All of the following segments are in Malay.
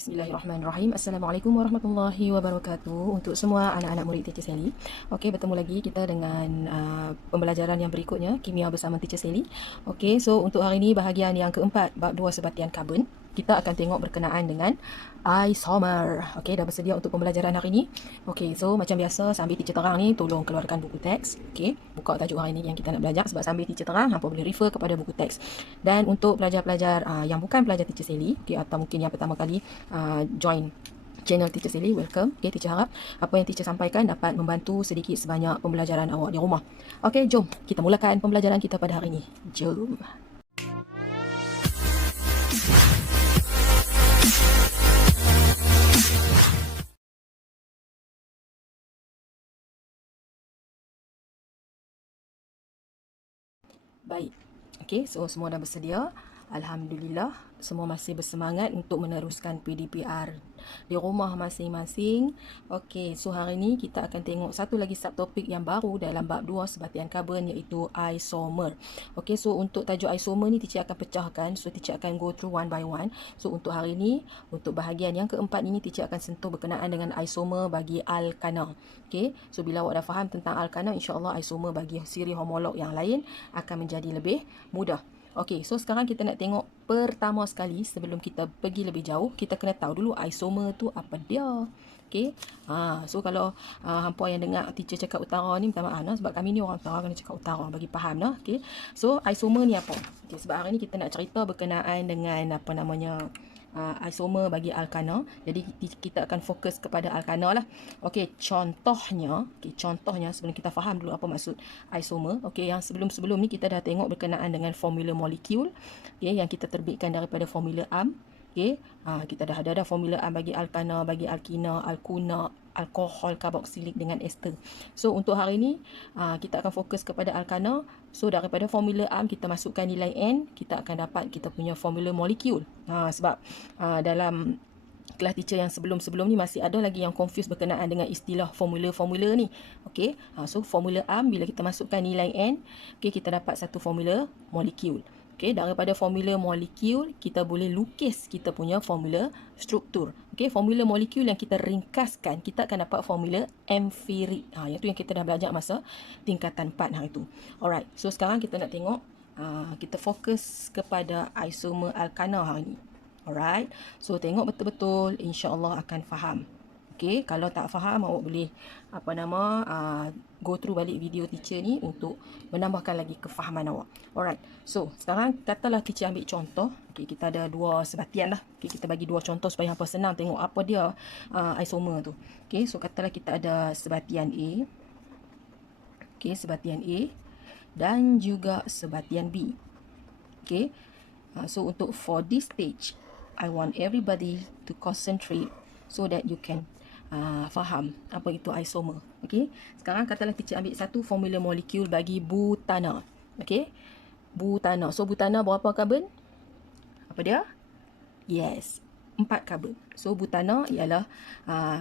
Bismillahirrahmanirrahim. Assalamualaikum warahmatullahi wabarakatuh. Untuk semua anak-anak murid Teacher Sally. Okey, bertemu lagi kita dengan pembelajaran yang berikutnya, kimia bersama Teacher Sally. Okey, so untuk hari ini bahagian yang keempat, bab 2 sebatian karbon. Kita akan tengok berkenaan dengan isomer. Okey, dah bersedia untuk pembelajaran hari ini? Okey, so macam biasa sambil teacher terang ni, tolong keluarkan buku teks. Okey, buka tajuk hari ini yang kita nak belajar, sebab sambil teacher terang, hampa boleh refer kepada buku teks. Dan untuk pelajar-pelajar yang bukan pelajar Teacher Sally, okey, atau mungkin yang pertama kali join channel Teacher Sally, welcome. Okay, teacher harap apa yang teacher sampaikan dapat membantu sedikit sebanyak pembelajaran awak di rumah. Okay, jom kita mulakan pembelajaran kita pada hari ini. Jom. Baik. Okay, so semua dah bersedia. Alhamdulillah, semua masih bersemangat untuk meneruskan PDPR di rumah masing-masing. Okey, so hari ini kita akan tengok satu lagi subtopik yang baru dalam bab 2 sebatian karbon, iaitu isomer. Okey, so untuk tajuk isomer ni teacher akan pecahkan, so teacher akan go through one by one. So untuk hari ini, untuk bahagian yang keempat ini teacher akan sentuh berkenaan dengan isomer bagi alkana. Okey, so bila awak dah faham tentang alkana, insya-Allah isomer bagi siri homolog yang lain akan menjadi lebih mudah. Okey, so sekarang kita nak tengok pertama sekali, sebelum kita pergi lebih jauh, kita kena tahu dulu isomer tu apa dia. Okey. So kalau hampa yang dengar teacher cakap utara ni, minta maaf sebab kami ni orang utara, kena cakap utara bagi faham nah. Okey. So isomer ni apa? Okey, sebab hari ni kita nak cerita berkenaan dengan apa namanya isomer bagi alkana. Jadi kita akan fokus kepada alkana lah. Okey, contohnya sebelum kita faham dulu apa maksud isomer. Okey, yang sebelum-sebelum ni kita dah tengok berkenaan dengan formula molekul, okey, yang kita terbitkan daripada formula AM. Okey, kita dah ada formula AM bagi alkana, bagi alkina, alkuna, alkohol karboksilik dengan ester. So untuk hari ini kita akan fokus kepada alkana. So daripada formula AM kita masukkan nilai N, kita akan dapat kita punya formula molekul. Sebab dalam kelas teacher yang sebelum-sebelum ni masih ada lagi yang confuse berkenaan dengan istilah formula-formula ni. Okey, so formula AM bila kita masukkan nilai N, okey, kita dapat satu formula molekul. Okey, daripada formula molekul kita boleh lukis kita punya formula struktur. Okey, formula molekul yang kita ringkaskan, kita akan dapat formula empirik. Yang tu yang kita dah belajar masa tingkatan 4 hari tu. Alright, so sekarang kita nak tengok, kita fokus kepada isomer alkana hari ni. Alright, so tengok betul-betul, insya-Allah akan faham. Okey, kalau tak faham awak boleh go through balik video teacher ni untuk menambahkan lagi kefahaman awak. Alright, so sekarang katalah teacher ambil contoh. Okey, kita ada dua sebatian lah. Okey, kita bagi dua contoh supaya hampa senang tengok apa dia isomer tu. Okey, so katalah kita ada sebatian A. Okey, sebatian A dan juga sebatian B. Okey, so untuk for this stage, I want everybody to concentrate so that you can faham apa itu isomer. Okey, sekarang katalah teacher ambil satu formula molekul bagi butana. Okey, butana. So butana berapa karbon? Apa dia? Yes, 4 karbon. So butana ialah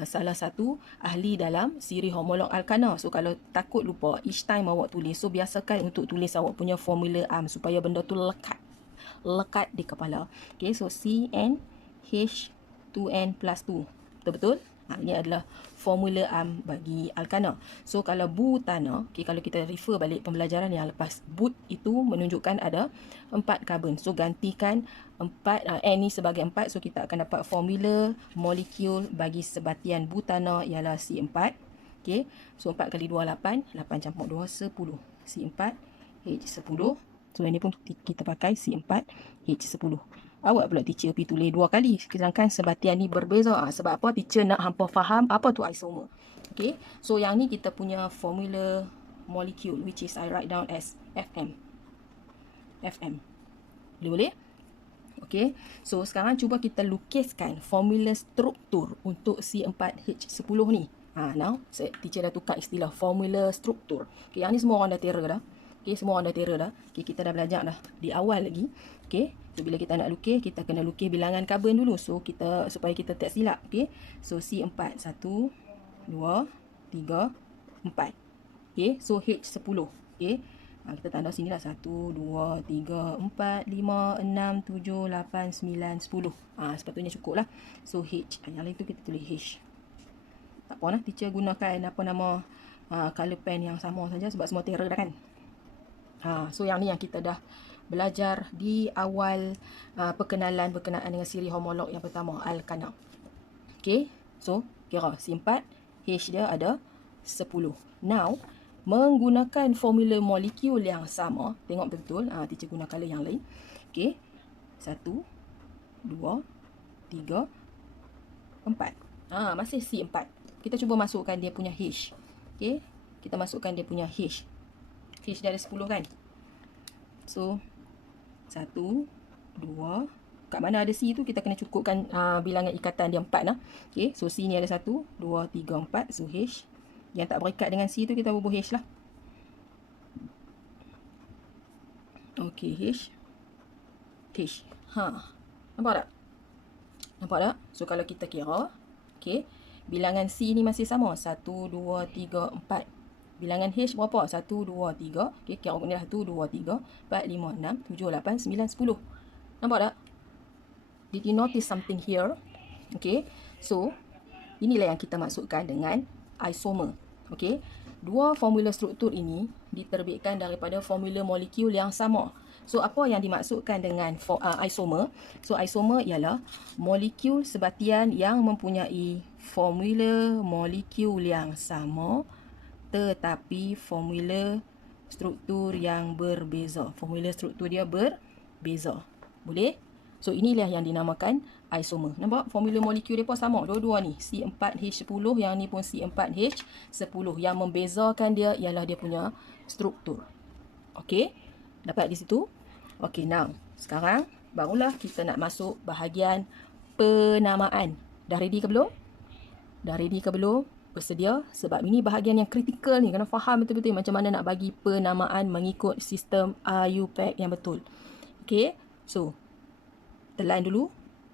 salah satu ahli dalam siri homolog alkana. So kalau takut lupa, each time awak tulis, so biasakan untuk tulis awak punya formula AM supaya benda tu lekat di kepala. Okey, so CnH2n plus 2. Betul-betul? Ini adalah formula AM bagi alkana. So kalau butana, okay, kalau kita refer balik pembelajaran yang lepas, but itu menunjukkan ada 4 karbon. So gantikan 4, N ni sebagai 4. So kita akan dapat formula molekul bagi sebatian butana ialah C4. Okay, so 4 kali 2 8, 8 campur 2 10. C4 H10. So ini pun kita pakai C4 H10. Awak pula teacher pergi tulis 2 kali, sedangkan sebatian ni berbeza. Sebab apa? Teacher nak hampa faham apa tu isomer. Okay, so yang ni kita punya formula molecule, which is I write down as FM. FM. Boleh? Okay, so sekarang cuba kita lukiskan formula struktur untuk C4H10 ni. Now, teacher dah tukar istilah formula struktur. Okay, yang ni semua orang dah terror dah. Okay, semua orang dah terror dah. Okay, kita dah belajar dah di awal lagi. Okay, so bila kita nak lukis, kita kena lukis bilangan karbon dulu. So supaya kita tak silap. Okay, so C4 1 2 3 4. Okay, so H10. Okay, Kita tanda sini lah 1, 2, 3, 4, 5, 6, 7, 8, 9, 10. Sepatutnya cukup lah. So H. Yang lain tu kita tulis H. Tak apa lah, teacher gunakan apa nama color pen yang sama saja sebab semua terror dah kan. So yang ni yang kita dah belajar di awal perkenalan berkenaan dengan siri homolog yang pertama, alkana. Okay, so kira C4, H dia ada 10. Now, menggunakan formula molekul yang sama, tengok betul, teacher guna color yang lain. Okay, 1, 2, 3, 4. Masih C4. Kita cuba masukkan dia punya H. Okay, kita masukkan dia punya H. H dia ada 10 kan. So, 1, 2, kat mana ada C tu kita kena cukupkan bilangan ikatan dia 4 lah. Okay, so C ni ada 1, 2, 3, 4. So H. Yang tak berikat dengan C tu kita bubuh H lah. Okay, H. H. Nampak tak? Nampak tak? So kalau kita kira, okay, bilangan C ni masih sama. 1, 2, 3, 4. Bilangan H berapa? 1, 2, 3. Okay, kira ni lah 1, 2, 3, 4, 5, 6, 7, 8, 9, 10. Nampak tak? Did you notice something here? Okay, so inilah yang kita masukkan dengan isomer. Okay, dua formula struktur ini diterbitkan daripada formula molekul yang sama. So apa yang dimaksudkan dengan isomer? So isomer ialah molekul sebatian yang mempunyai formula molekul yang sama tetapi formula struktur yang berbeza. Formula struktur dia berbeza. Boleh? So inilah yang dinamakan isomer. Nampak formula molekul dia pun sama. Dua-dua ni C4H10, yang ni pun C4H10. Yang membezakan dia ialah dia punya struktur. Okey, dapat di situ. Okey, now sekarang barulah kita nak masuk bahagian penamaan. Dah ready ke belum? Dah ready ke belum? Bersedia? Sebab ini bahagian yang kritikal ni. Kena faham betul-betul macam mana nak bagi penamaan mengikut sistem IUPAC yang betul. Okey, so telan dulu.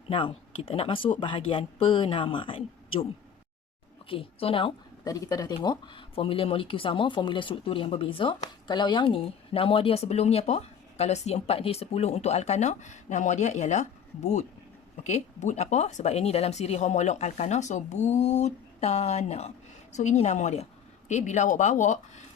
Now, kita nak masuk bahagian penamaan. Jom. Okay, so now, tadi kita dah tengok formula molekul sama, formula struktur yang berbeza. Kalau yang ni, nama dia sebelum ni apa? Kalau C4H10 untuk alkana, nama dia ialah but. Okay, but apa? Sebab ini dalam siri homolog alkana, so butana. So, ini nama dia. Okay, bila awak bawa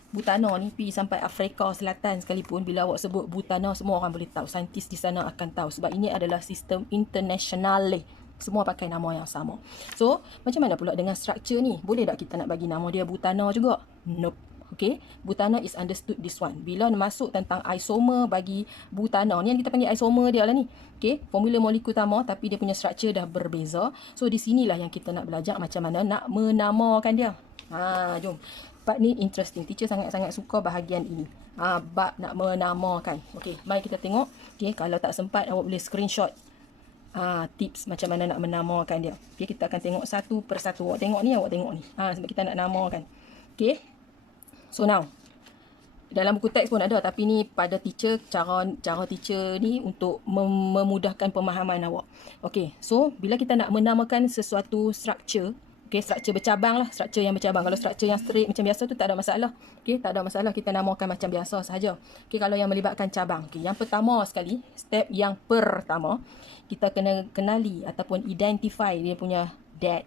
butana ni pergi sampai Afrika Selatan sekalipun, bila awak sebut butana, semua orang boleh tahu. Saintis di sana akan tahu. Sebab ini adalah sistem international. Semua pakai nama yang sama. So, macam mana pula dengan struktur ni? Boleh tak kita nak bagi nama dia butana juga? Nope. Okay, butana is understood this one. Bila masuk tentang isomer bagi butana, ni yang kita panggil isomer dia lah ni. Okay, formula molekul sama tapi dia punya struktur dah berbeza. So, di sinilah yang kita nak belajar macam mana nak menamakan dia. Jom. Part ni interesting. Teacher sangat-sangat suka bahagian ini. Bab nak menamakan. Okey, mari kita tengok. Okey, kalau tak sempat awak boleh screenshot tips macam mana nak menamakan dia. Okey, kita akan tengok satu persatu. Awak tengok ni, sebab kita nak namakan. Okey. So now, dalam buku teks pun ada, tapi ni pada teacher, cara teacher ni untuk memudahkan pemahaman awak. Okey, so bila kita nak menamakan sesuatu struktur, okay, struktur bercabang lah, struktur yang bercabang. Kalau struktur yang straight macam biasa tu tak ada masalah. Okay, tak ada masalah, kita namakan macam biasa sahaja. Okay, kalau yang melibatkan cabang. Okay, yang pertama sekali, step yang pertama, kita kena kenali ataupun identify dia punya dad.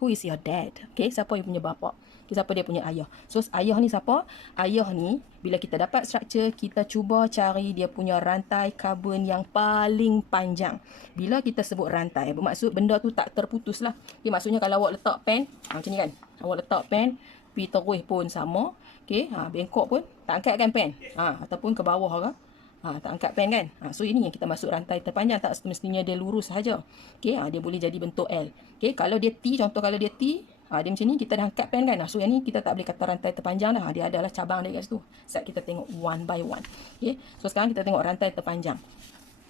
Who is your dad? Okay, siapa yang punya bapa? Okay, siapa dia punya ayah? So, ayah ni siapa? Ayah ni, bila kita dapat struktur, kita cuba cari dia punya rantai karbon yang paling panjang. Bila kita sebut rantai, bermaksud benda tu tak terputus lah. Okay, maksudnya kalau awak letak pen, macam ni kan. Awak letak pen, pi terus pun sama. Okay, bengkok pun, tak angkatkan pen. Ataupun ke bawah ke. Tak angkat pen kan. So ini yang kita masuk rantai terpanjang, tak semestinya dia lurus sahaja. Okay, dia boleh jadi bentuk L. Okay, kalau dia T, contoh kalau dia T, dia macam ni, kita dah angkat pen kan. So yang ni kita tak boleh kata rantai terpanjang dah. Dia adalah cabang dia kat situ. Set kita tengok one by one. Okay, so sekarang kita tengok rantai terpanjang.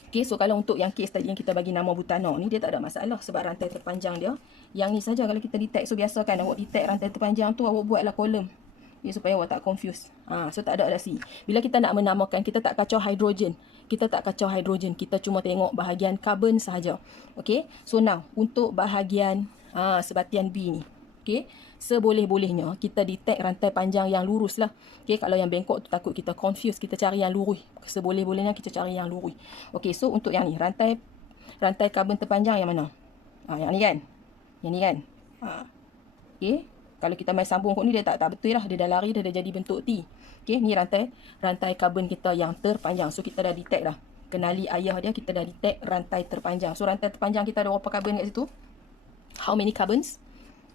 Okay, so kalau untuk yang case tadi yang kita bagi nama butana ni, dia tak ada masalah sebab rantai terpanjang dia. Yang ni saja kalau kita detect. So biasa kan awak detect rantai terpanjang tu, awak buatlah kolom. Ya, supaya awak tak confuse. So tak ada C. Bila kita nak menamakan, kita tak kacau hidrogen. Kita cuma tengok bahagian karbon sahaja. Okay. So now, untuk bahagian sebatian B ni. Okay. seboleh-bolehnya kita detect rantai panjang yang lurus lah. Okay, kalau yang bengkok tu takut kita confuse, kita cari yang lurus. Seboleh-bolehnya kita cari yang lurus. Okay, so untuk yang ni, rantai karbon terpanjang yang mana? Yang ni kan? Yang ni kan? Okay, kalau kita main sambung kot ni, dia tak betul lah. Dia dah lari, dia dah jadi bentuk T. Okay, ni rantai karbon kita yang terpanjang. So, kita dah detect dah. Kenali ayah dia, kita dah detect rantai terpanjang. So, rantai terpanjang kita ada berapa karbon kat situ? How many carbons?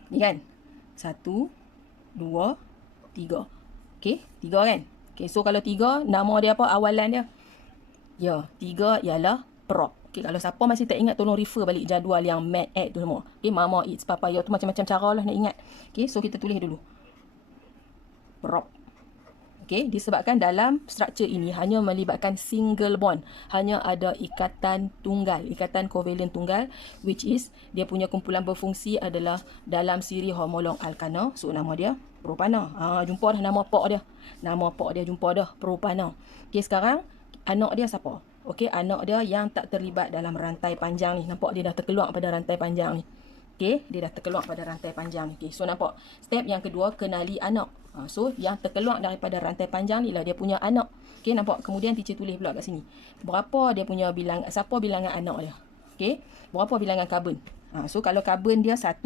Ni kan? 1, 2, 3. Okay, 3 kan? Okay, so kalau 3, nama dia apa? Awalan dia. Ya, 3 ialah prop. Okay, kalau siapa masih tak ingat, tolong refer balik jadual yang Math Add tu semua. Okay, Mama Eats Papaya tu macam-macam cara lah nak ingat. Okay, so kita tulis dulu. Prop. Okay, disebabkan dalam struktur ini hanya melibatkan single bond. Hanya ada ikatan tunggal, ikatan kovalent tunggal, which is dia punya kumpulan berfungsi adalah dalam siri homolog alkana. So, nama dia propana. Jumpa dah nama pak dia. Nama pak dia jumpa dah, propana. Okay, sekarang anak dia siapa? Okay, anak dia yang tak terlibat dalam rantai panjang ni. Nampak dia dah terkeluar pada rantai panjang ni. Okay, dia dah terkeluar pada rantai panjang ni. Okay, so nampak step yang kedua, kenali anak. So, yang terkeluar daripada rantai panjang ni lah dia punya anak. Okay, nampak? Kemudian teacher tulis pula kat sini. Berapa dia punya bilangan, siapa bilangan anak dia? Okay, berapa bilangan karbon? So, kalau karbon dia 1,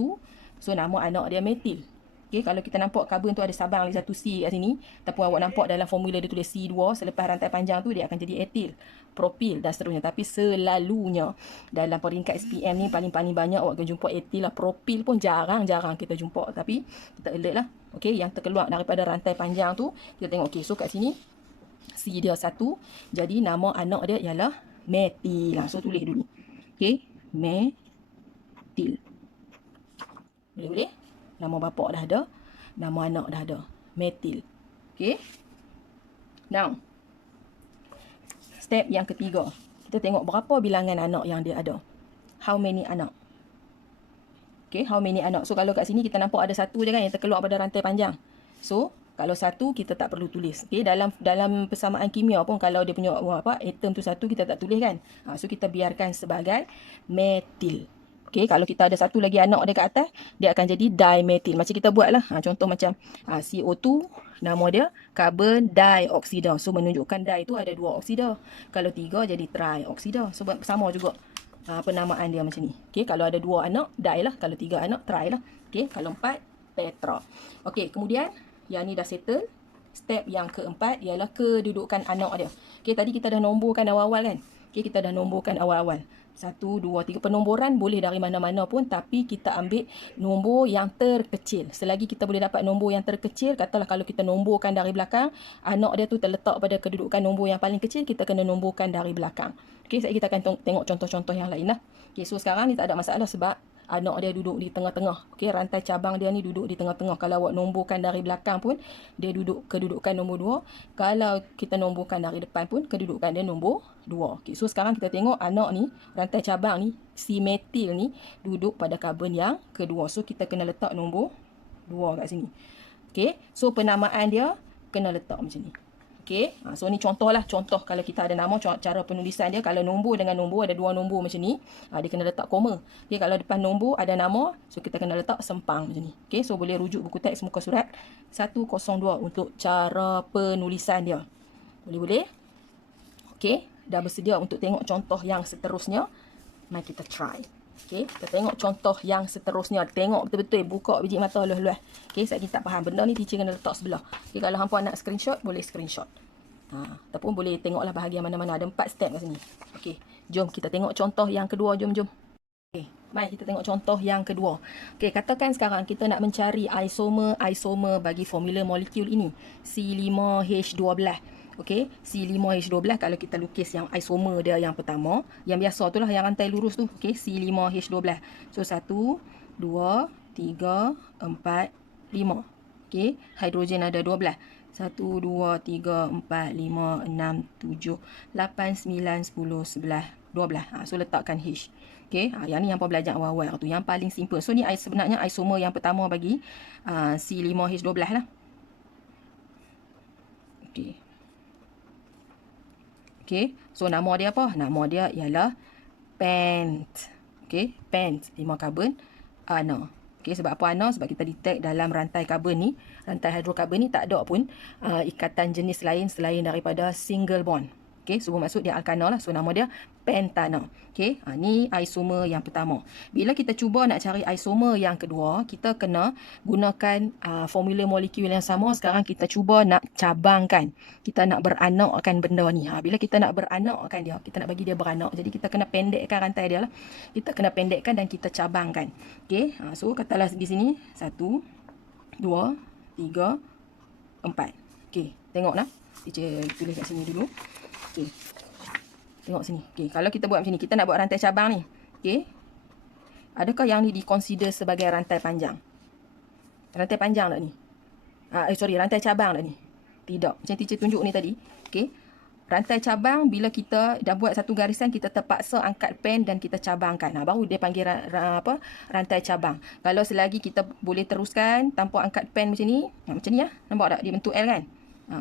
so nama anak dia metil. Okay, kalau kita nampak karbon tu ada sabang lagi satu C kat sini, ataupun awak nampak dalam formula dia tulis C2, selepas rantai panjang tu dia akan jadi etil, propil dan seterusnya. Tapi selalunya dalam peringkat SPM ni paling-paling banyak awak akan jumpa etil lah. Propil pun jarang-jarang kita jumpa. Tapi kita alert lah. Okay, yang terkeluar daripada rantai panjang tu, kita tengok. Okay, so kat sini C dia 1, jadi nama anak dia ialah metil. So tulis dulu. Okay, metil. Boleh-boleh? Nama bapak dah ada, nama anak dah ada. Metil. Okay. Now, step yang ketiga. Kita tengok berapa bilangan anak yang dia ada. How many anak? Okay, how many anak? So, kalau kat sini kita nampak ada 1 je kan yang terkeluar pada rantai panjang. So, kalau 1 kita tak perlu tulis. Okay, dalam persamaan kimia pun kalau dia punya atom tu 1 kita tak tulis kan. So, kita biarkan sebagai metil. Okay, kalau kita ada 1 lagi anak dia kat atas, dia akan jadi dimetil. Macam kita buat lah. Contoh macam CO2, nama dia carbon dioksida. So, menunjukkan di itu ada 2 oksida. Kalau 3 jadi trioksida. So, sama juga penamaan dia macam ni. Okay, kalau ada 2 anak, di lah. Kalau 3 anak, tri lah. Okay, kalau 4, tetra. Okay, kemudian yang ni dah settle. Step yang keempat ialah kedudukan anak dia. Okay, tadi kita dah nomborkan awal-awal kan. Okay, kita dah nomborkan awal-awal. 1, 2, 3. Penomboran boleh dari mana-mana pun, tapi kita ambil nombor yang terkecil. Selagi kita boleh dapat nombor yang terkecil, katalah kalau kita nomborkan dari belakang, anak dia tu terletak pada kedudukan nombor yang paling kecil, kita kena nomborkan dari belakang. Okay, sekejap kita akan tengok contoh-contoh yang lain lah. Okay, so sekarang ni tak ada masalah sebab anak dia duduk di tengah-tengah. Okay, rantai cabang dia ni duduk di tengah-tengah. Kalau awak nomborkan dari belakang pun, dia duduk kedudukan nombor 2. Kalau kita nomborkan dari depan pun, kedudukan dia nombor 2. Okay, so sekarang kita tengok anak ni, rantai cabang ni, si metil ni, duduk pada karbon yang kedua. So, kita kena letak nombor 2 kat sini. Okay, so penamaan dia kena letak macam ni. Okay, so ni contoh lah. Contoh kalau kita ada nama, cara penulisan dia. Kalau nombor dengan nombor, ada 2 nombor macam ni, dia kena letak koma. Okay, kalau depan nombor ada nama, so kita kena letak sempang macam ni. Okay, so boleh rujuk buku teks muka surat 102 untuk cara penulisan dia. Boleh-boleh? Okay, dah bersedia untuk tengok contoh yang seterusnya. Mari kita try. Okay, kita tengok contoh yang seterusnya. Tengok betul-betul, buka biji mata luas-luas. Okay, saya kita tak faham. Benda ni teacher kena letak sebelah. Okay, kalau hampa nak screenshot, boleh screenshot. Ataupun boleh tengoklah bahagian mana-mana. Ada 4 step kat sini. Okay, jom kita tengok contoh yang kedua. Jom. Okay, mari kita tengok contoh yang kedua. Okay, katakan sekarang kita nak mencari isomer bagi formula molekul ini. C5H12. Okay, C5H12 kalau kita lukis yang isomer dia yang pertama, yang biasa tu lah, yang rantai lurus tu. Okay, C5H12. So, 1, 2, 3, 4, 5. Okay, hidrogen ada 12. 1, 2, 3, 4, 5, 6, 7, 8, 9, 10, 11, 12. So, letakkan H. Okay, yang ni yang belajar awal-awal tu. Yang paling simple. So, ni sebenarnya isomer yang pertama bagi C5H12 lah. Okay. Okay, so nama dia apa? Nama dia ialah pent. Okay, pent, 5 karbon. No. Okey, sebab apa Ana? Sebab kita detect dalam rantai karbon ni, rantai hidrokarbon ni tak ada pun ikatan jenis lain selain daripada single bond. Okey, so bermaksud dia alkana lah. So nama dia pentana. Okey, ni isomer yang pertama. Bila kita cuba nak cari isomer yang kedua, kita kena gunakan formula molekul yang sama. Sekarang kita cuba nak cabangkan. Kita nak beranakkan benda ni. Bila kita nak beranakkan dia, kita nak bagi dia beranak. Jadi kita kena pendekkan rantai dia lah. Kita kena pendekkan dan kita cabangkan. Okey, so katalah di sini 1, 2, 3, 4. Okey, tengok lah. Teacher tulis kat sini dulu. Okey. Tengok sini. Okey, kalau kita buat macam ni, kita nak buat rantai cabang ni. Okey. Adakah yang ni di-consider sebagai rantai panjang? Rantai panjang tak ni? Rantai cabang tak ni? Tidak. Macam teacher tunjuk ni tadi. Okey. Rantai cabang, bila kita dah buat satu garisan, kita terpaksa angkat pen dan kita cabangkan. Baru dia panggil rantai cabang. Kalau selagi kita boleh teruskan tanpa angkat pen macam ni, macam ni nampak tak? Dia bentuk L kan?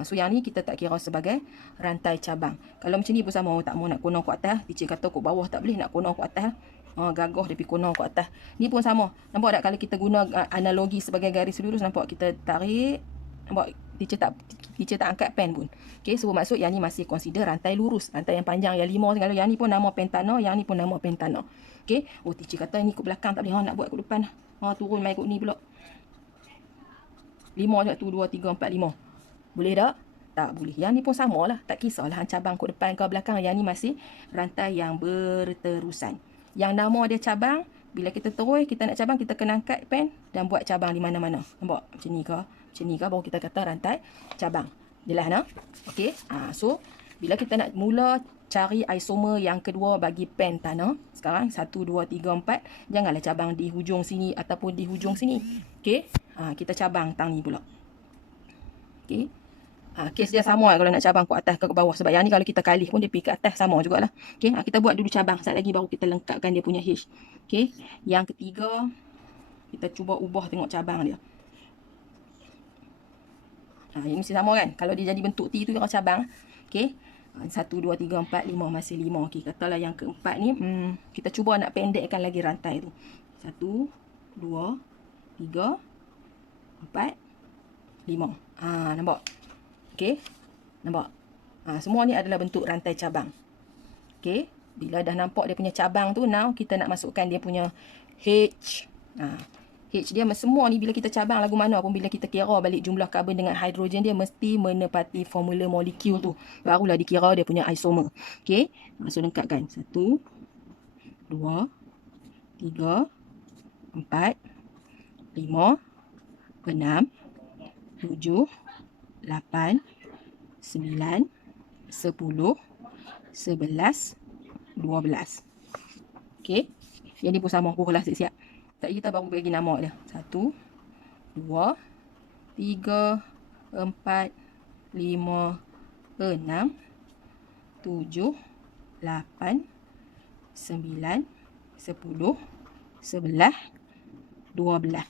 So yang ni kita tak kira sebagai rantai cabang. Kalau macam ni pun sama, tak mau nak konong ke atas. Teacher kata kat bawah tak boleh, nak konong ke atas. Gagah dia pergi konong ke atas. Ni pun sama. Nampak tak kalau kita guna analogi sebagai garis lurus, nampak kita tarik. Nampak teacher tak angkat pen pun. Okey, so maksud yang ni masih consider rantai lurus. Rantai yang panjang yang 5 segala. Yang ni pun nama pentana, yang ni pun nama pentana. Okey, teacher kata ni ke belakang tak boleh. Nak buat ke depan. Turun mai ikut ni pula. 5 je tu, 2, 3, 4, 5. Boleh tak? Tak boleh. Yang ni pun sama lah. Tak kisahlah cabang ke depan ke belakang. Yang ni masih rantai yang berterusan. Yang nama dia cabang, bila kita terus, kita nak cabang, kita kena angkat pen dan buat cabang di mana-mana. Nampak? Macam ni ke? Macam ni ke? Baru kita kata rantai cabang. Jelas nak? Okey. So, bila kita nak mula cari isomer yang kedua bagi pentana, sekarang 1, 2, 3, 4. Janganlah cabang di hujung sini ataupun di hujung sini. Okey. Kita cabang tang ni pula. Okey. Kes dia sama kalau nak cabang ke atas ke bawah. Sebab yang ni kalau kita kali pun dia pergi ke atas sama jugalah. Okey, kita buat dulu cabang. Sekejap lagi baru kita lengkapkan dia punya H. Okey, yang ketiga kita cuba ubah tengok cabang dia. Ini mesti sama kan? Kalau dia jadi bentuk T tu kira cabang. Okey. 1, 2, 3, 4, 5 masih 5. Okey, katalah yang keempat ni kita cuba nak pendekkan lagi rantai tu. 1, 2, 3, 4, 5. Nampak? Okey, nampak? Semua ni adalah bentuk rantai cabang. Okey, bila dah nampak dia punya cabang tu, now kita nak masukkan dia punya H. H dia semua ni bila kita cabang lagu mana pun, bila kita kira balik jumlah karbon dengan hidrogen dia mesti menepati formula molekul tu. Barulah dikira dia punya isomer. Okey, so lengkapkan. 1, 2, 3, 4, 5, 6, 7, 8, 9, 10, 11, 12. Okey. Yang ni pun sama. Pukul lah siap-siap. Tak kita baru bagi nama dia. 1, 2, 3, 4, 5, 6, 7, 8, 9, 10, 11, 12.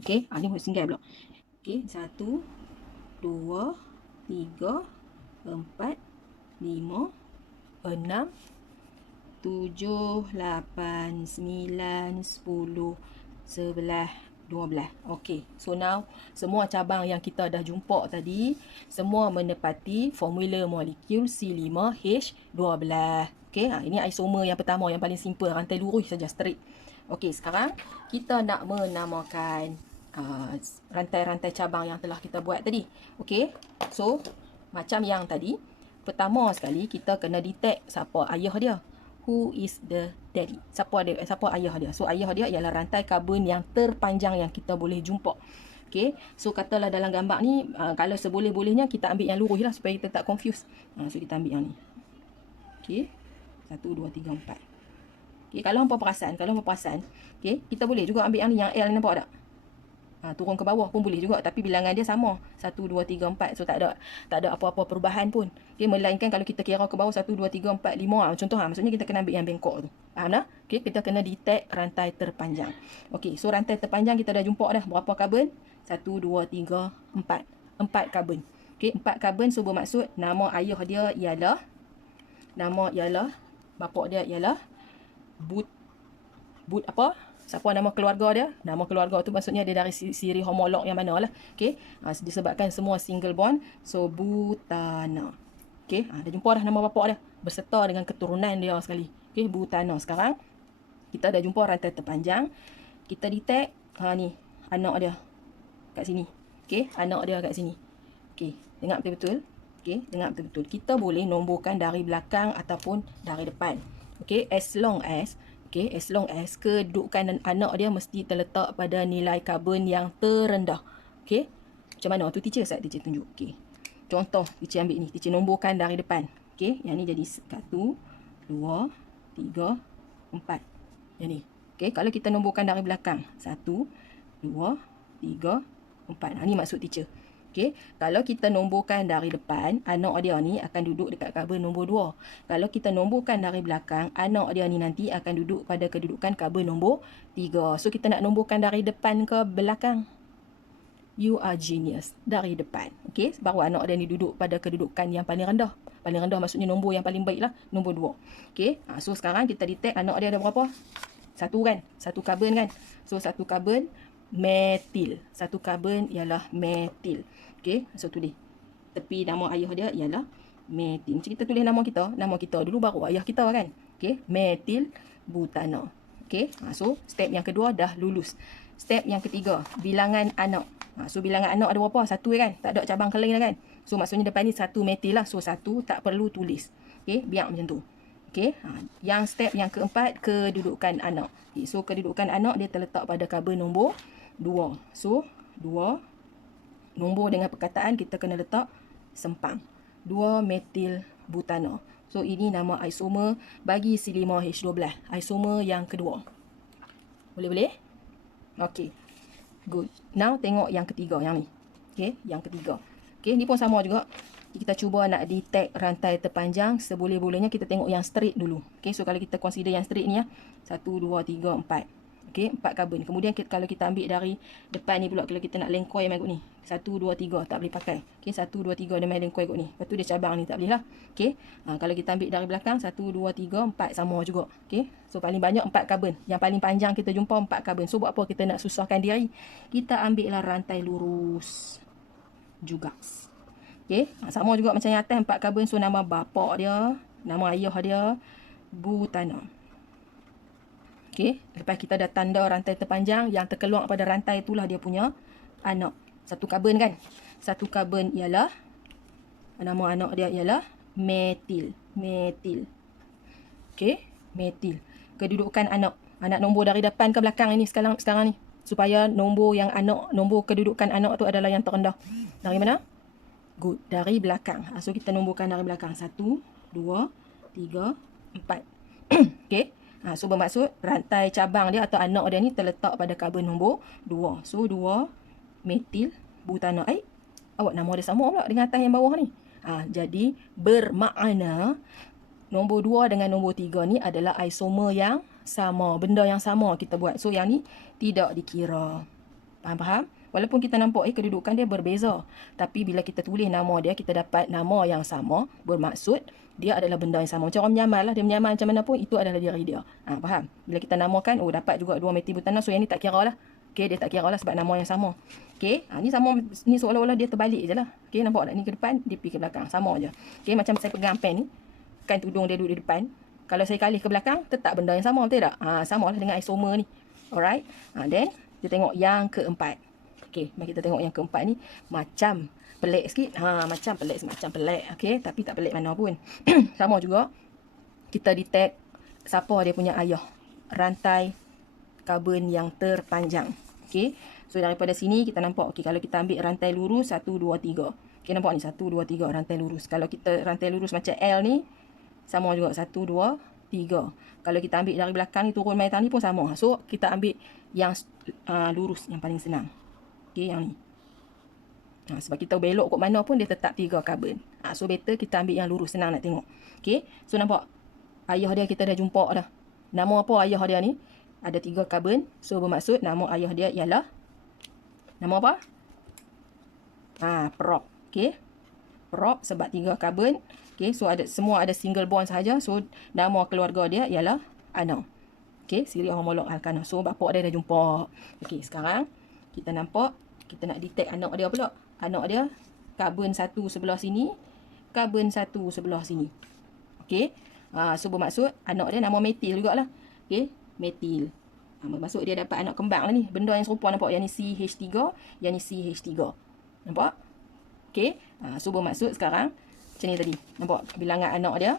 Okey. Ni pun singgah pula. Okey. 1, 2, 3, 4, 5, 6, 7, 8, 9, 10, 11, 12. Okey. So now semua cabang yang kita dah jumpa tadi semua menepati formula molekul C5H12. Okey, ini isomer yang pertama yang paling simple, rantai lurus saja, straight. Okey, sekarang kita nak menamakan rantai-rantai cabang yang telah kita buat tadi. Okey. So, macam yang tadi, pertama sekali kita kena detect siapa ayah dia. Who is the daddy? Siapa ayah dia? So, ayah dia ialah rantai karbon yang terpanjang yang kita boleh jumpa. Okey. So, katalah dalam gambar ni, kalau seboleh-bolehnya kita ambil yang lurus lah supaya kita tak confuse. So, kita ambil yang ni. Okey. 1, 2, 3, 4. Okey, kalau hampa perasan, okey, kita boleh juga ambil yang ni, yang L ni, nampak tak? Turun ke bawah pun boleh juga, tapi bilangan dia sama 1, 2, 3, 4. So tak ada apa-apa perubahan pun. Okey, melainkan kalau kita kira ke bawah 1, 2, 3, 4, 5. Contoh maksudnya kita kena ambil yang bengkok tu. Faham tak? Okey, kita kena detect rantai terpanjang. Okey, so rantai terpanjang kita dah jumpa dah berapa karbon? 1, 2, 3, 4. 4 karbon. Okey, 4 karbon. So bermaksud nama ayah dia ialah bapak dia ialah Bud apa? Siapa nama keluarga dia? Nama keluarga tu maksudnya dia dari siri homolog yang mana lah. Okey. Disebabkan semua single bond. So, butana. Okey. Dah jumpa dah nama bapak dia. Berserta dengan keturunan dia sekali. Okey. Butana. Sekarang, kita dah jumpa rantai terpanjang. Kita detect. Ni. Anak dia. Kat sini. Okey. Anak dia kat sini. Okey. Dengar betul-betul. Okey. Dengar betul-betul. Kita boleh nomborkan dari belakang ataupun dari depan. Okey. As long as kedudukan anak dia mesti terletak pada nilai karbon yang terendah. Okey. Macam mana? Tu teacher tunjuk. Okey. Contoh teacher ambil ni. Teacher nomborkan dari depan. Okey. Yang ni jadi 1, 2, 3, 4. Yang ni. Okey. Kalau kita nomborkan dari belakang. 1, 2, 3, 4. Ni maksud teacher. Okey, kalau kita nomborkan dari depan, anak dia ni akan duduk dekat karbon nombor 2. Kalau kita nomborkan dari belakang, anak dia ni nanti akan duduk pada kedudukan karbon nombor 3. So, kita nak nomborkan dari depan ke belakang? You are genius. Dari depan. Okey, baru anak dia ni duduk pada kedudukan yang paling rendah. Paling rendah maksudnya nombor yang paling baik lah. Nombor 2. Okey, so sekarang kita detect anak dia ada berapa? 1 kan? 1 karbon kan? So, 1 karbon metil. 1 karbon ialah metil. Okey, so tulis. Tepi nama ayah dia ialah metil. Macam kita tulis nama kita dulu baru ayah kita kan. Okey, metil butana. Okey, so step yang kedua dah lulus. Step yang ketiga, bilangan anak. So bilangan anak ada berapa? 1 kan? Tak ada cabang ke lain lah kan? So maksudnya depan ni 1 metil lah. So 1 tak perlu tulis. Okey, biar macam tu. Okey, yang step yang keempat, kedudukan anak. Okay, so kedudukan anak dia terletak pada karbon nombor 2. So 2 nombor dengan perkataan kita kena letak sempang. 2 metil butana. So ini nama isomer bagi C5H12. Isomer yang kedua. Boleh? Okey. Good. Now tengok yang ketiga yang ni. Okey, yang ketiga. Okey, ni pun sama juga. Kita cuba nak detect rantai terpanjang, seboleh-bolehnya kita tengok yang straight dulu. Okey, so kalau kita consider yang straight ni ya. 1 2 3 4. Okey, 4 karbon. Kemudian kalau kita ambil dari depan ni pula, kalau kita nak lengkoi yang ikut ni. 1 2 3 tak boleh pakai. Okey, 1 2 3 dia main lengkoi ikut ni. Lepas tu dia cabang ni tak boleh lah. Okey. Kalau kita ambil dari belakang 1 2 3 4 sama juga. Okey. So paling banyak 4 karbon. Yang paling panjang kita jumpa 4 karbon. So buat apa kita nak susahkan diri? Kita ambil lah rantai lurus juga. Okey, sama juga macam yang atas 4 karbon. So nama bapak dia, nama ayah dia butana. Okey, lepas kita dah tanda rantai terpanjang, yang terkeluar pada rantai itulah dia punya anak. 1 karbon kan? 1 karbon ialah, nama anak dia ialah metil. Okey, metil. Kedudukan anak. Anak nombor dari depan ke belakang ini sekarang ni. Supaya nombor yang anak, nombor kedudukan anak tu adalah yang terendah. Dari mana? Good. Dari belakang. So kita nomborkan dari belakang. 1, 2, 3, 4. Okey. So bermaksud rantai cabang dia atau anak dia ni terletak pada karbon nombor 2. So 2 metil butana. Awak nama dia sama pula dengan atas yang bawah ni. Jadi bermakna nombor 2 dengan nombor 3 ni adalah isomer yang sama. Benda yang sama kita buat. So yang ni tidak dikira. Faham? Walaupun kita nampak kedudukan dia berbeza. Tapi bila kita tulis nama dia, kita dapat nama yang sama. Bermaksud dia adalah benda yang sama. Macam orang menyamal lah. Dia menyamal macam mana pun, itu adalah diri dia. Faham? Bila kita namakan, dapat juga 2 metil butana. So yang ni tak kira lah. Okay, dia tak kira lah sebab nama yang sama. Okay, ni sama. Ni seolah-olah dia terbalik je lah. Okay, nampak tak? Ni ke depan, dia pergi ke belakang. Sama je. Okay, macam saya pegang pen ni. Kan tudung dia duduk di depan. Kalau saya kalih ke belakang, tetap benda yang sama. Betul tak? Sama lah dengan isomer ni. Alright. Then, kita tengok yang keempat. Okey, mari kita tengok yang keempat ni macam pelik sikit. Macam pelik. Okey, tapi tak pelik mana pun. Sama juga. Kita detect siapa dia punya ayah. Rantai karbon yang terpanjang. Okey. So daripada sini kita nampak kalau kita ambil rantai lurus 1 2 3. Okey, nampak ni 1 2 3 rantai lurus. Kalau kita rantai lurus macam L ni sama juga 1 2 3. Kalau kita ambil dari belakang ni turun main ni pun sama. So kita ambil yang lurus yang paling senang. Okey, yang ni. Sebab kita belok kot mana pun dia tetap 3 karbon. So better kita ambil yang lurus, senang nak tengok. Okey, so nampak ayah dia kita dah jumpa dah. Nama apa ayah dia ni? Ada 3 karbon. So bermaksud nama ayah dia ialah nama apa? Prop. Okey. Prop sebab 3 karbon. Okey, so semua ada single bond sahaja. So nama keluarga dia ialah Ana. Okey, siri homolog alkana. So bapak dia dah jumpa. Okey, sekarang kita nampak, kita nak detect anak dia pula. Anak dia karbon satu sebelah sini, karbon satu sebelah sini. Okey. So bermaksud anak dia nama metil jugalah. Okey, metil. Bermaksud dia dapat anak kembang lah ni. Benda yang serupa nampak, yang ni CH3, yang ni CH3. Nampak? Okey. So bermaksud sekarang macam ni tadi. Nampak bilangan anak dia?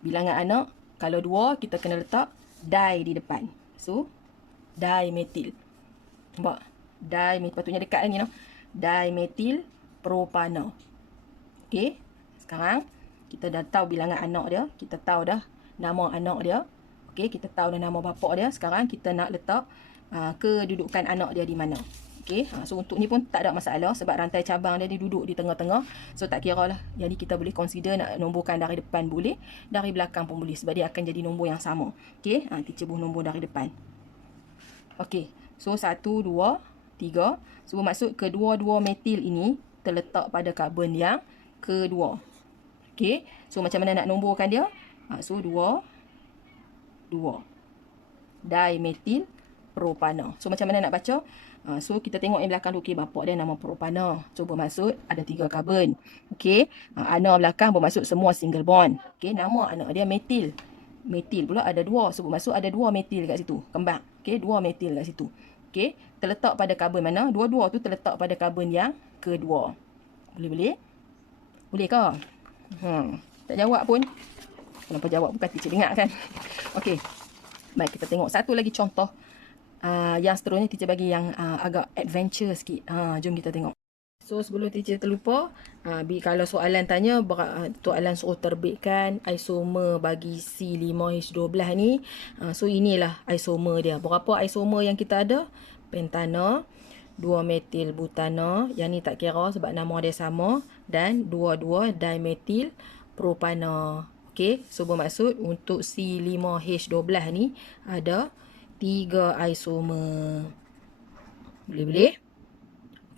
Bilangan anak kalau 2 kita kena letak di di depan. So dimetil. Nampak? Dimetil, patutnya dekat lagi no. Dimetil propana. Okey. Sekarang kita dah tahu bilangan anak dia, kita tahu dah nama anak dia. Okey, kita tahu dah nama bapak dia. Sekarang kita nak letak kedudukan anak dia di mana. Okey, so untuk ni pun tak ada masalah sebab rantai cabang dia duduk di tengah-tengah. So tak kira lah. Jadi kita boleh consider nak nomborkan dari depan boleh, dari belakang pun boleh sebab dia akan jadi nombor yang sama. Okey, teacher buh nombor dari depan. Okey, so 1, 2, 3. So bermaksud kedua-dua metil ini terletak pada karbon yang kedua. Okey, so macam mana nak nomborkan dia? So 2 dimetil propana. So macam mana nak baca? So kita tengok yang belakang dulu. Okey, bapak dia nama propana. So bermaksud ada 3 karbon. Okey, anak belakang bermaksud semua single bond. Okey, nama anak dia metil. Metil pula ada 2. So bermaksud ada 2 metil kat situ, kembang. Okey, 2 metil kat situ. Okey, terletak pada karbon mana? Dua-dua tu terletak pada karbon yang kedua. Boleh? Boleh ke? Tak jawab pun. Kenapa jawab? Bukan teacher dengar kan? Okey. Baik, kita tengok satu lagi contoh. Yang seterusnya teacher bagi yang agak adventure sikit. Jom kita tengok. So sebelum teacher terlupa, kalau soalan tanya, soalan suruh terbitkan isomer bagi C5H12 ni. So inilah isomer dia. Berapa isomer yang kita ada? Pentana, 2-metil butana. Yang ni tak kira sebab nama dia sama. Dan 2,2 dimetil propana. Okey, so bermaksud untuk C5H12 ni ada 3 isomer. Boleh?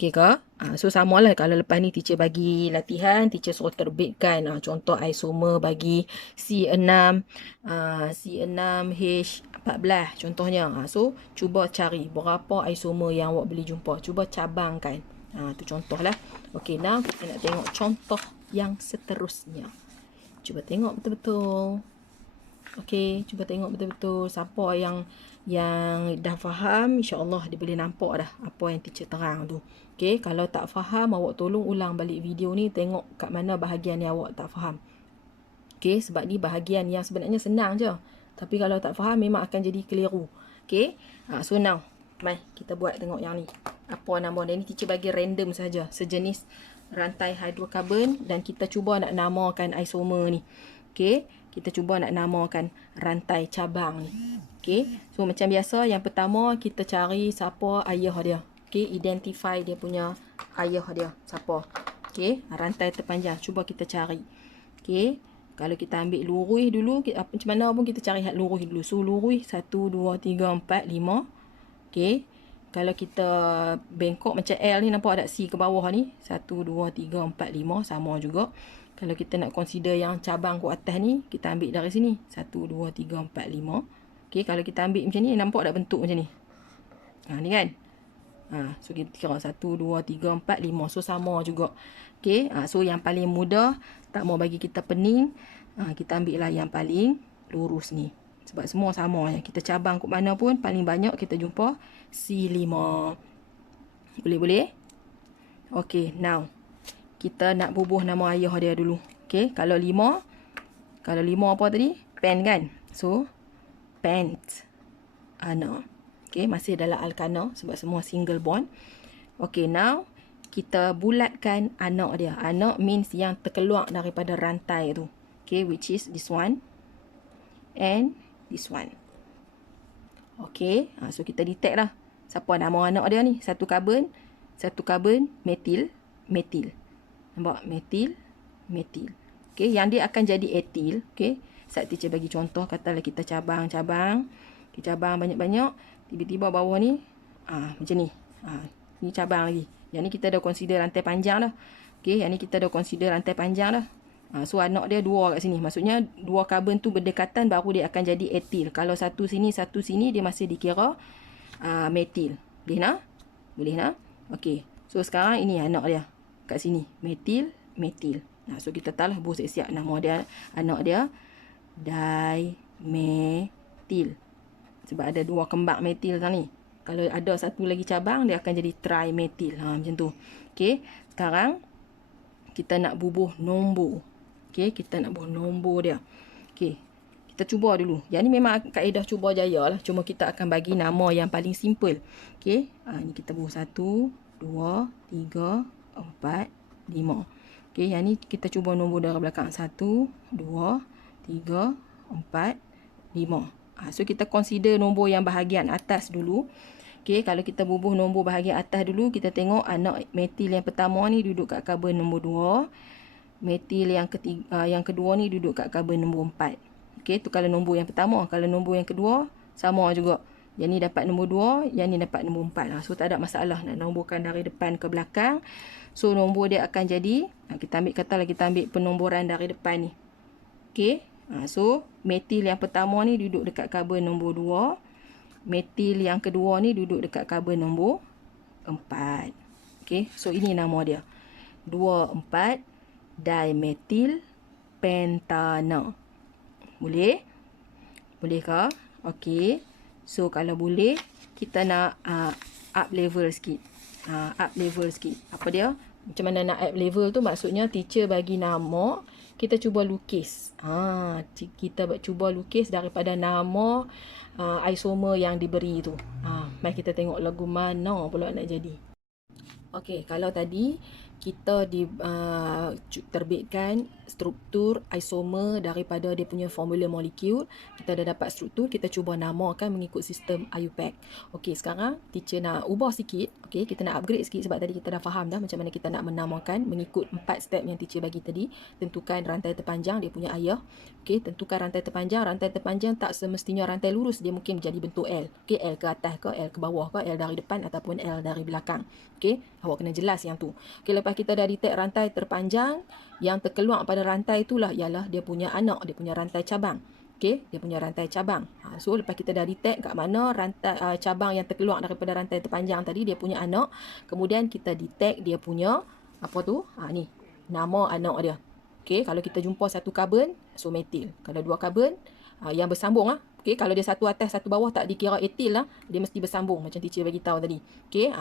Okey ke? So samalah kalau lepas ni teacher bagi latihan, teacher suruh terbitkan contoh isomer bagi C6, C6H14 contohnya. So cuba cari berapa isomer yang awak boleh jumpa. Cuba cabangkan. Tu contohlah. Okey, now kita nak tengok contoh yang seterusnya. Cuba tengok betul-betul. Okey, cuba tengok betul-betul. Siapa yang dah faham, insya-Allah dia boleh nampak dah apa yang teacher terang tu. Okey, kalau tak faham, awak tolong ulang balik video ni, tengok kat mana bahagian yang awak tak faham. Okey, sebab ni bahagian yang sebenarnya senang je. Tapi kalau tak faham memang akan jadi keliru. Okey. So now, mai kita buat tengok yang ni. Apa nama dia ni? Teacher bagi random saja, sejenis rantai hidrokarbon dan kita cuba nak namakan isomer ni. Okey, kita cuba nak namakan rantai cabang ni. Okey, so macam biasa yang pertama kita cari siapa ayah dia. Okey, identify dia punya ayah dia siapa. Okey, rantai terpanjang cuba kita cari. Okey, kalau kita ambil lurus dulu, macam mana pun kita cari lurus dulu. So lurus 1 2 3 4 5. Okey, kalau kita bengkok macam L ni, nampak ada C ke bawah ni. 1, 2, 3, 4, 5. Sama juga. Kalau kita nak consider yang cabang ke atas ni, kita ambil dari sini. 1, 2, 3, 4, 5. Okey, kalau kita ambil macam ni, nampak tak bentuk macam ni? Ni kan? So kita kira 1, 2, 3, 4, 5. So sama juga. Okey, so yang paling mudah, tak mau bagi kita pening, kita ambil lah yang paling lurus ni. Sebab semua sama ya. Kita cabang ke mana pun, paling banyak kita jumpa C5. Boleh? Okey, now kita nak bubuh nama ayah dia dulu. Okey, kalau 5 apa tadi? Pen kan? So pent ana. Okey, masih dalam alkana sebab semua single bond. Okey, now kita bulatkan anak dia. Anak means yang terkeluar daripada rantai tu. Okey, which is this one and this one. Okey, so kita detect dah siapa nama anak dia ni. Satu karbon metil. Nampak? Metil. Okey, yang dia akan jadi etil. Okey, saat teacher bagi contoh, katalah kita cabang banyak-banyak, tiba-tiba bawah ni macam ni. Ni cabang lagi. Yang ni kita dah consider rantai panjang dah. Okey, yang ni kita dah consider rantai panjang dah. So anak dia dua kat sini. Maksudnya dua karbon tu berdekatan baru dia akan jadi etil. Kalau satu sini dia masih dikira metil. Boleh nak? Boleh nak? Okey. So sekarang ini anak dia kat sini. Metil, metil. So kita tahu buh siap-siap nama dia, anak dia dimetil. Sebab ada dua kembang metil tadi. Kalau ada satu lagi cabang dia akan jadi trimetil. Macam tu. Okey. Sekarang kita nak bubuh nombor. Okey, kita nak bubuh nombor dia. Okey. Kita cuba dulu. Yang ni memang kaedah cuba jaya lah. Cuma kita akan bagi nama yang paling simple. Okey. Ni kita bubuh 1, 2, 3, 4, 5. Okey, yang ni kita cuba nombor dari belakang. 1, 2, 3, 4, 5. So kita consider nombor yang bahagian atas dulu. Okey, kalau kita bubuh nombor bahagian atas dulu, kita tengok anak metil yang pertama ni duduk kat karbon nombor 2. Metil yang kedua ni duduk kat karbon nombor 4. Okey, tu kalau nombor yang pertama. Kalau nombor yang kedua, sama juga. Yang ni dapat nombor 2, yang ni dapat nombor 4. So tak ada masalah nak nomborkan dari depan ke belakang. So nombor dia akan jadi, kita ambil katalah kita ambil penomboran dari depan ni. Okey, so metil yang pertama ni duduk dekat karbon nombor 2. Metil yang kedua ni duduk dekat karbon nombor 4. Okey, so ini nama dia. 2,4 dimetil pentana. Boleh? Boleh ke? Okey. So kalau boleh, kita nak up level sikit. Up level sikit. Apa dia? Macam mana nak up level tu? Maksudnya teacher bagi nama, kita cuba lukis. Kita cuba lukis daripada nama isomer yang diberi tu. Mari kita tengok lagu mana pula nak jadi. Okey, kalau tadi kita terbitkan struktur isomer daripada dia punya formula molekul, kita dah dapat struktur, kita cuba namakan mengikut sistem IUPAC. Okey, sekarang teacher nak ubah sikit. Okey, kita nak upgrade sikit sebab tadi kita dah faham dah macam mana kita nak menamakan mengikut 4 step yang teacher bagi tadi. Tentukan rantai terpanjang, dia punya ayah. Okey, tentukan rantai terpanjang. Rantai terpanjang tak semestinya rantai lurus, dia mungkin jadi bentuk L. Okey, L ke atas ke, L ke bawah ke, L dari depan ataupun L dari belakang. Okey, awak kena jelas yang tu. Okey, lepas kita dah detect rantai terpanjang, yang terkeluar pada rantai itulah ialah dia punya anak, dia punya rantai cabang. Okey, dia punya rantai cabang. So lepas kita dah detect kat mana rantai cabang yang terkeluar daripada rantai terpanjang tadi, dia punya anak, kemudian kita detect dia punya apa tu? Ni, nama anak dia. Okey, kalau kita jumpa satu karbon, so metil. Kalau dua karbon, yang bersambung lah. Okey, kalau dia satu atas satu bawah tak dikira etil lah, dia mesti bersambung macam teacher bagi tahu tadi. Okey,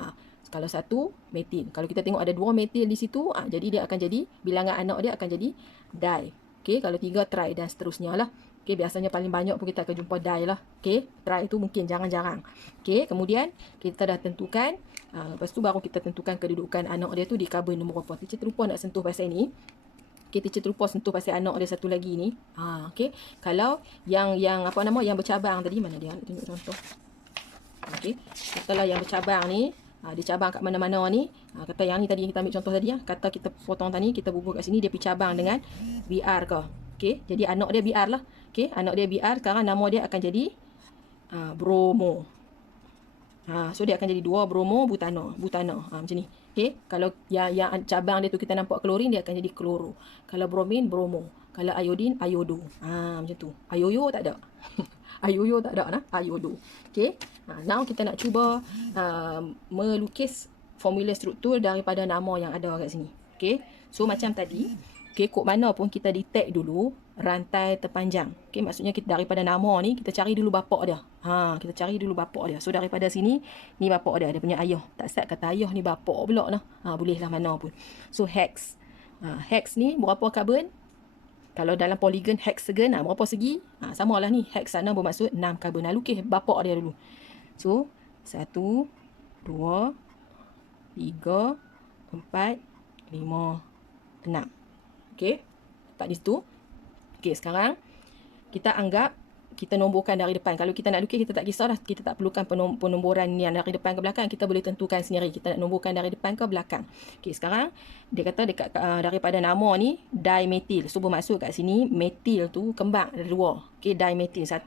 kalau satu metil. Kalau kita tengok ada dua metil di situ, jadi dia akan jadi, bilangan anak dia akan jadi di. Okey, kalau 3 tri dan seterusnya lah. Okey, biasanya paling banyak pun kita akan jumpa di lah. Okey, tri itu mungkin jarang-jarang. Okey, kemudian kita dah tentukan, lepas tu baru kita tentukan kedudukan anak dia tu di karbon nombor berapa. Teacher terlupa nak sentuh pasal ni. Okey, teacher terlupa sentuh pasal anak dia satu lagi ni. Okey, kalau yang apa nama, yang bercabang tadi, mana dia? Nak tunjuk contoh. Okey, katalah yang bercabang ni, dia cabang kat mana-mana ni. Kata yang ni tadi yang kita ambil contoh tadi, kata kita potong tadi, kita bubuh kat sini, dia pergi cabang dengan BR ke. Okey, jadi anak dia BR lah. Okey, anak dia BR, sekarang nama dia akan jadi bromo. So dia akan jadi 2 bromo butano. Macam ni. Okey, kalau yang cabang dia tu kita nampak klorin, dia akan jadi kloro. Kalau bromin, bromo. Kalau iodin, iodo. Macam tu. Ayoyo tak ada. Ayoyo tak ada, ayodo. Okey. Now kita nak cuba melukis formula struktur daripada nama yang ada kat sini. Okey. So macam tadi, okey, kod mana pun kita detect dulu rantai terpanjang. Okey, maksudnya kita daripada nama ni kita cari dulu bapak dia. Kita cari dulu bapak dia. So daripada sini ni bapak dia, dia punya ayah. Tak start kata ayah ni bapak pula nah. Bolehlah mana pun. So hex. Hex ni berapa karbon? Kalau dalam poligon hexagon, berapa segi? Samalah ni. Hex sana bermaksud 6 karbon. Lukis bapak dia dulu. So 1, 2, 3, 4, 5, 6. Okey. Tak di situ. Okey, sekarang kita anggap kita nomborkan dari depan. Kalau kita nak lukis, kita tak kisahlah. Kita tak perlukan penomboran yang dari depan ke belakang. Kita boleh tentukan sendiri. Kita nak nomborkan dari depan ke belakang. Okey, sekarang dia kata dekat daripada nama ni dimetil. So bermaksud kat sini metil tu kembang ada 2. Okey, dimetil. 1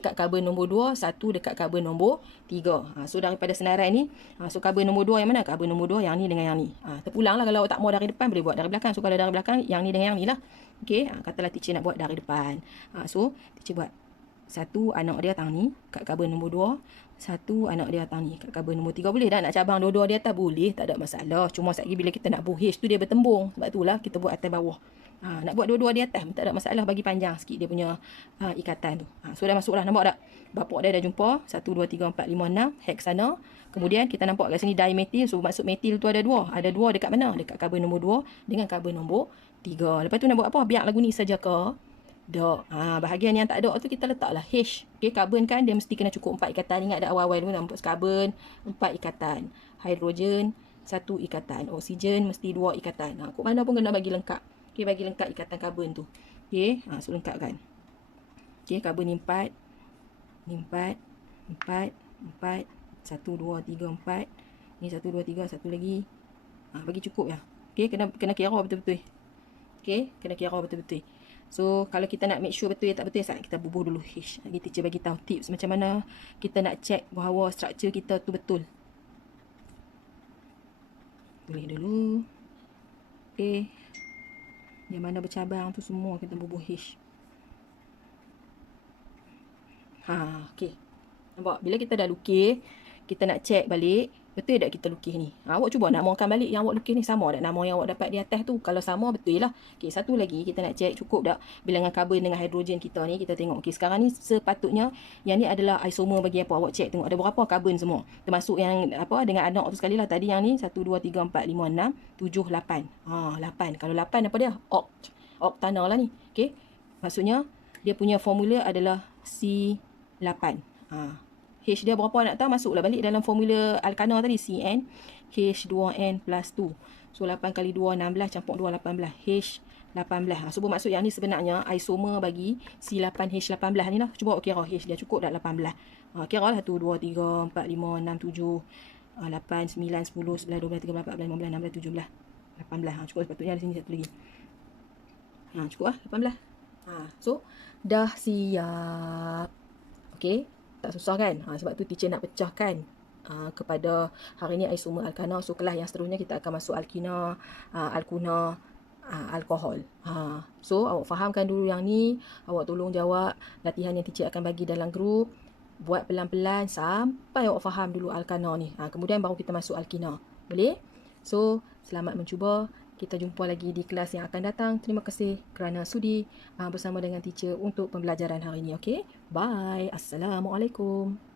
dekat karbon nombor 2, 1 dekat karbon nombor 3. So daripada senarai ni, so karbon nombor 2 yang mana? Karbon nombor 2 yang ni dengan yang ni. Terpulanglah kalau tak mau dari depan boleh buat dari belakang. So kalau dari belakang yang ni dengan yang ni lah. Okey, katalah teacher nak buat dari depan. So, teacher buat satu anak dia datang ni kat carbon nombor 2, satu anak dia datang ni kat carbon nombor 3. Boleh dah nak cabang dua-dua di atas? Boleh, tak ada masalah. Cuma sekali bila kita nak buh H tu dia bertembung. Sebab itulah kita buat atas bawah. Nak buat dua-dua di atas tak ada masalah, bagi panjang sikit dia punya ikatan tu. So dah masuk dah, nampak tak? Bapak dia dah jumpa 1 2 3 4 5 6 hex sana. Kemudian kita nampak kat sini dimetil. So maksud metil tu ada dua. Ada dua dekat mana? Dekat carbon nombor 2 dengan carbon nombor 3. Lepas tu nak buat apa? Biar lagu ni saja ke? Dok. Bahagian yang tak ada tu kita letaklah H. Okey, karbon kan dia mesti kena cukup 4 ikatan. Ingat dah awal-awal tu nampak karbon 4 ikatan. Hidrogen 1 ikatan. Oksigen mesti 2 ikatan. Kok mana pun kena bagi lengkap. Okey, bagi lengkap ikatan karbon tu. Okey, so lengkapkan. Okey, karbon ni 4. Ni 4. 4. 4. 1 2 3 4. Ni 1 2 3 satu lagi. Bagi cukup ya. Okey, kena kira betul-betul. Okey, kena kira betul-betul. So, kalau kita nak make sure betul ya tak betul, kita bubuh dulu H. Lagi teacher bagi tahu tips macam mana kita nak check bahawa struktur kita tu betul. Tulis dulu. Okey. Yang mana bercabang tu semua kita bubuh H. Okey. Nampak? Bila kita dah lukis, kita nak check balik betul tak kita lukis ni. Awak cuba namakan balik yang awak lukis ni sama tak nama yang awak dapat di atas tu. Kalau sama, betul lah. Okey, satu lagi kita nak check cukup tak bilangan karbon dengan hidrogen kita ni. Kita tengok. Okey, sekarang ni sepatutnya yang ni adalah isomer bagi apa. Awak check tengok ada berapa karbon semua. Termasuk yang apa dengan anak tu sekali lah. Tadi yang ni 1 2 3 4 5 6 7 8. 8. Kalau 8 apa dia? Octanol lah ni. Okey. Maksudnya dia punya formula adalah C8. H dia berapa nak tahu, masuklah balik dalam formula alkana tadi, CN H2N plus 2. So 8 kali 2 16 campur 2 18 H18. So bermaksud yang ni sebenarnya isomer bagi C8H18 ni lah. Cuba kira H dia cukup tak 18. Kira lah 1 2 3 4 5 6 7 8 9 10 11 12 13 14 15 16 17 18. Cukup, sepatutnya di sini satu lagi. Cukup lah 18. So dah siap. Okey, tak susah kan? Sebab tu teacher nak pecahkan kepada hari ni isomer alkana. So kelas yang seterusnya kita akan masuk alkina, alkuna, alkohol. So awak fahamkan dulu yang ni. Awak tolong jawab latihan yang teacher akan bagi dalam grup. Buat pelan-pelan sampai awak faham dulu alkana ni. Kemudian baru kita masuk alkina. Boleh? So selamat mencuba. Kita jumpa lagi di kelas yang akan datang. Terima kasih kerana sudi bersama dengan teacher untuk pembelajaran hari ini. Okey? Bye. Assalamualaikum.